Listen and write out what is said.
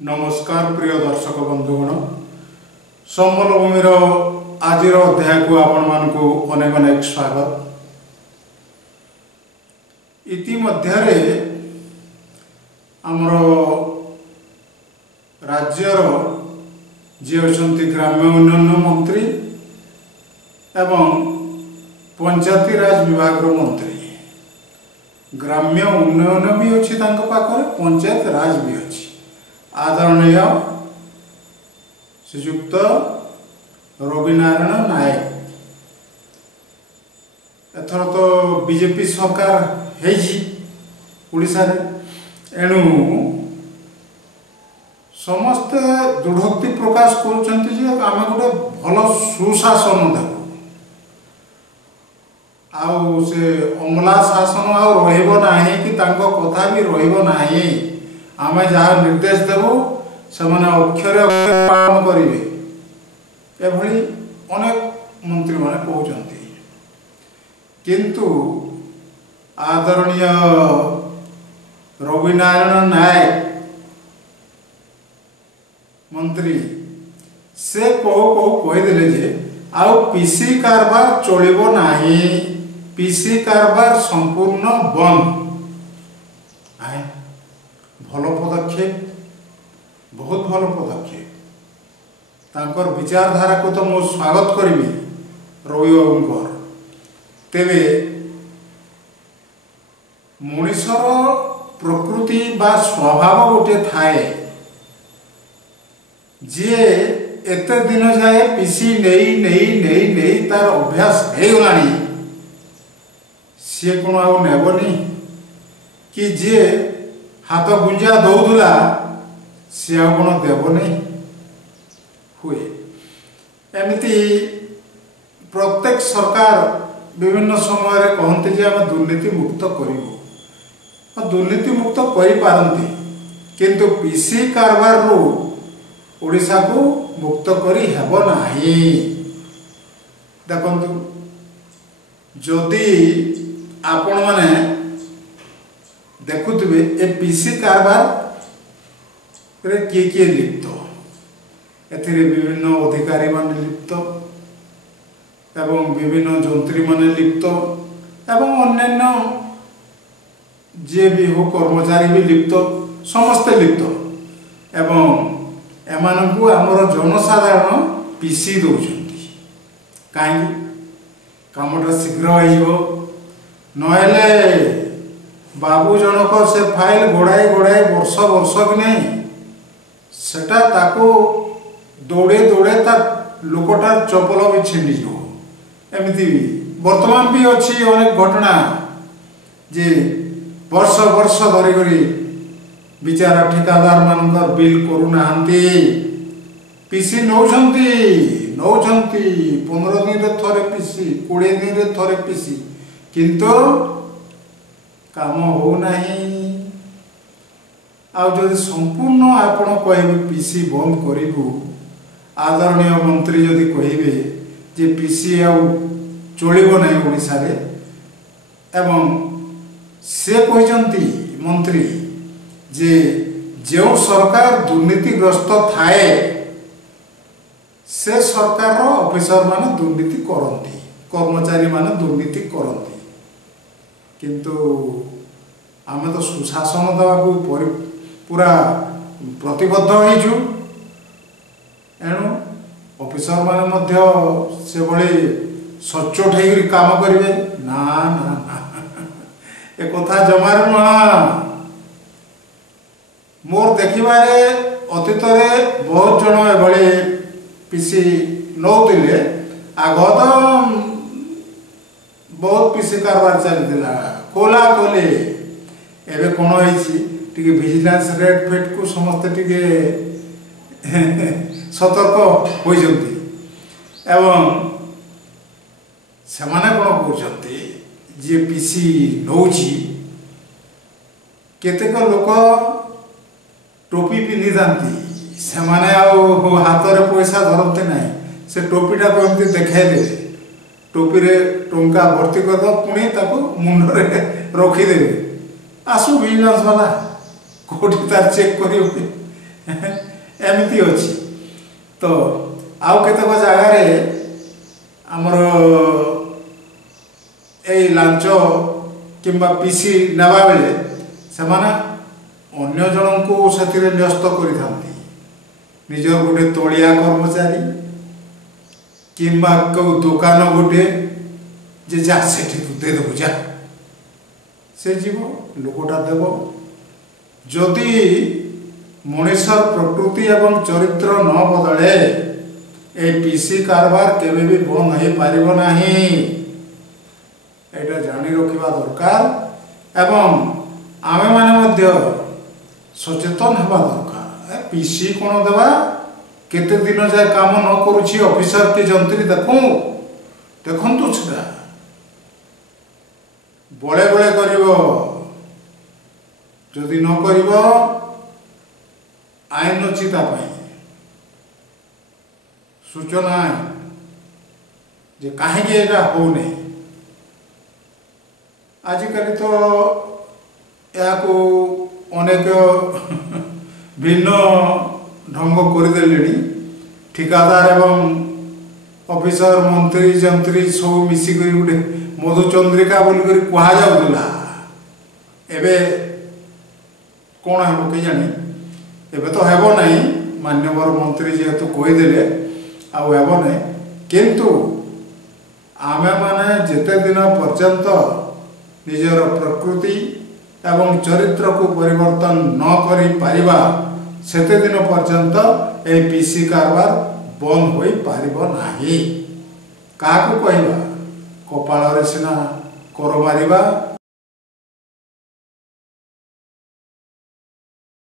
नमस्कार प्रिय दर्शक बंधुगण संबलभूमिर आज अध्याय को आपण मानकु अनेक अनेक स्वागत। इतिमध्य आमर राज्यर जी अच्छा ग्राम्य उन्नयन मंत्री एवं पंचायती राज विभाग मंत्री ग्राम्य उन्नयन भी अच्छी पाखे पंचायत राज भी अच्छी आदरणीय श्रीयुक्त रविनारायण नायक एथर तो बीजेपी सरकार ओडिशा रे एणु समस्ते दृढ़ोक्ति प्रकाश करुछंती जे आमे गोटे भल सुशासन देबो आउ से अमला शासन आ रहिबो नाही कि तांको कथा भी रहिबो नाही आमे जहाँ निर्देश देवु से अक्षर पालन करेंगे एभली अनेक मंत्री माने कहते किंतु आदरणीय रविनारायण नायक मंत्री से कहीदेले जे आउ पीसी कारबार चलिबो नाही पीसी कारबार संपूर्ण बंद आए भल पदक्षेप बहुत भल पदक्षेप तांकर विचारधारा को तो मो स्वागत करी रवि बाबूंकर तेरे मनुष्यर प्रकृति बा स्वभाव गोटे थाए जी एते दिन जाए पीसी नहीं नहीं नहीं नहीं तार अभ्यास हो गलानी सी कौन आउ नेबनी कि जे हाथ गुंजा दौला सी कौन देव नहीं हुए एमती प्रत्येक सरकार विभिन्न समय कहते जे आम दुर्नीति मुक्त करूँ दुर्नीति मुक्त करपारती किंतु पीसी कारबार रु ओडिशा को मुक्त करी हेब नाही देखंतु जदि आपण माने देखुवे ए पीसी कारबार रे किए लिप्त एथिरे विभिन्न अधिकारी माने लिप्त एवं विभिन्न जंत्री माने लिप्त एवं अन्यान्य जे भी हो कर्मचारी भी लिप्त समस्ते लिप्त एवं एमानकु आमर जनसाधारण पीसी दौरान कहीं कामटा शीघ्र हो नहेले बाबू जनक से फाइल गोड़ाई गोड़ाई वर्ष वर्ष कि नहीं सेटा ताको दौड़े दौड़े ता लोकटार चपल भी छिंडी जो एमती भी वर्तमान भी अच्छी अनेक घटना जे वर्ष वर्ष धरिक विचारा ठेकादार मानकर बिल करूना पीसी नौछंती 15 दिन थरे पीसी 20 दिन थरे पीसी किंतु काम हो नहीं आदि संपूर्ण आपण कहे पीसी बंद करूँ आदरणीय मंत्री जदि कहे जे पीसी चलो ना ओडिशा रे एवं से कहते मंत्री जे जो सरकार दुर्नीतिग्रस्त थाए से सरकार ऑफिसर माने दुर्नीति करती कर्मचारी माने दुर्नीति करती किंतु आमे तो सुशासन देवा पूरा प्रतिबद्ध होइछु एणु ऑफिसर माने मध्य से भली सचोट होकर काम करेंगे ना ना ना ए कथा जमार नुआ मोर देखिबारे अतीत बहुत जन एभली पीसी नौले आग तो बहुत पीसी कारबार चली खोला खोले एवं कौन टी विजिलेंस रेट फेट को समस्ते टी सतर्क होती एवं से कौन कहते जी पीसी नौची केतेक लोक टोपी पिंधि जाती से हाथ में पैसा धरते ना से टोपीटा को एमती देखाई दे टोपी रे टंका भर्ती करद पुणी मुंडे रखीदे आसु विजिलेंस वाला कोठी तार चेक कर एमती अच्छी तो आउ केतक जगार आमर ए लांच किंबा पीसी नेबा बेले से अन्य जन को से न्यस्त कर निजर गोटे तलिया कर्मचारी किंबा कौ दुकान गोटे जे जा से दे देबू जा से जीव लोकटा देव जदि मनुष्यर प्रकृति एवं चरित्र न बदले ए पीसी कारबार केवे भी बंद हो पारिबो नाही एटा जानी रखिबा दरकार एवं आमे माने मध्य सचेतन हेबा दरकार पीसी कोन देबा केते दिन जाय काम न करूछि ऑफिसर के जंत्री देखंतु छडा बड़े बड़े करिवो जदि न करिवो आईन अछि ता पई सूचना जे काहे एटा हो नै आजिकल तो या को अनेक भिन्न ढंग करदेले ठिकादार एवं ऑफिसर मंत्री जंत्री सब मिसिक गोटे मधुचंद्रिका बोलिक कह जाऊला एबे कौन हेब के जानी एबे तो हेब नहीं मान्यवर मंत्री जेहेतु कहीदेले आब नहीं किंतु आमे माने जेते दिन पर्यंत निजर प्रकृति एवं चरित्र को परिवर्तन न करि पारिबा सेते दिन पर्यंत ए पीसी कारबार बंद होई पारिबो नाही काकु कहबा कपाल रे सिना कर मारिबा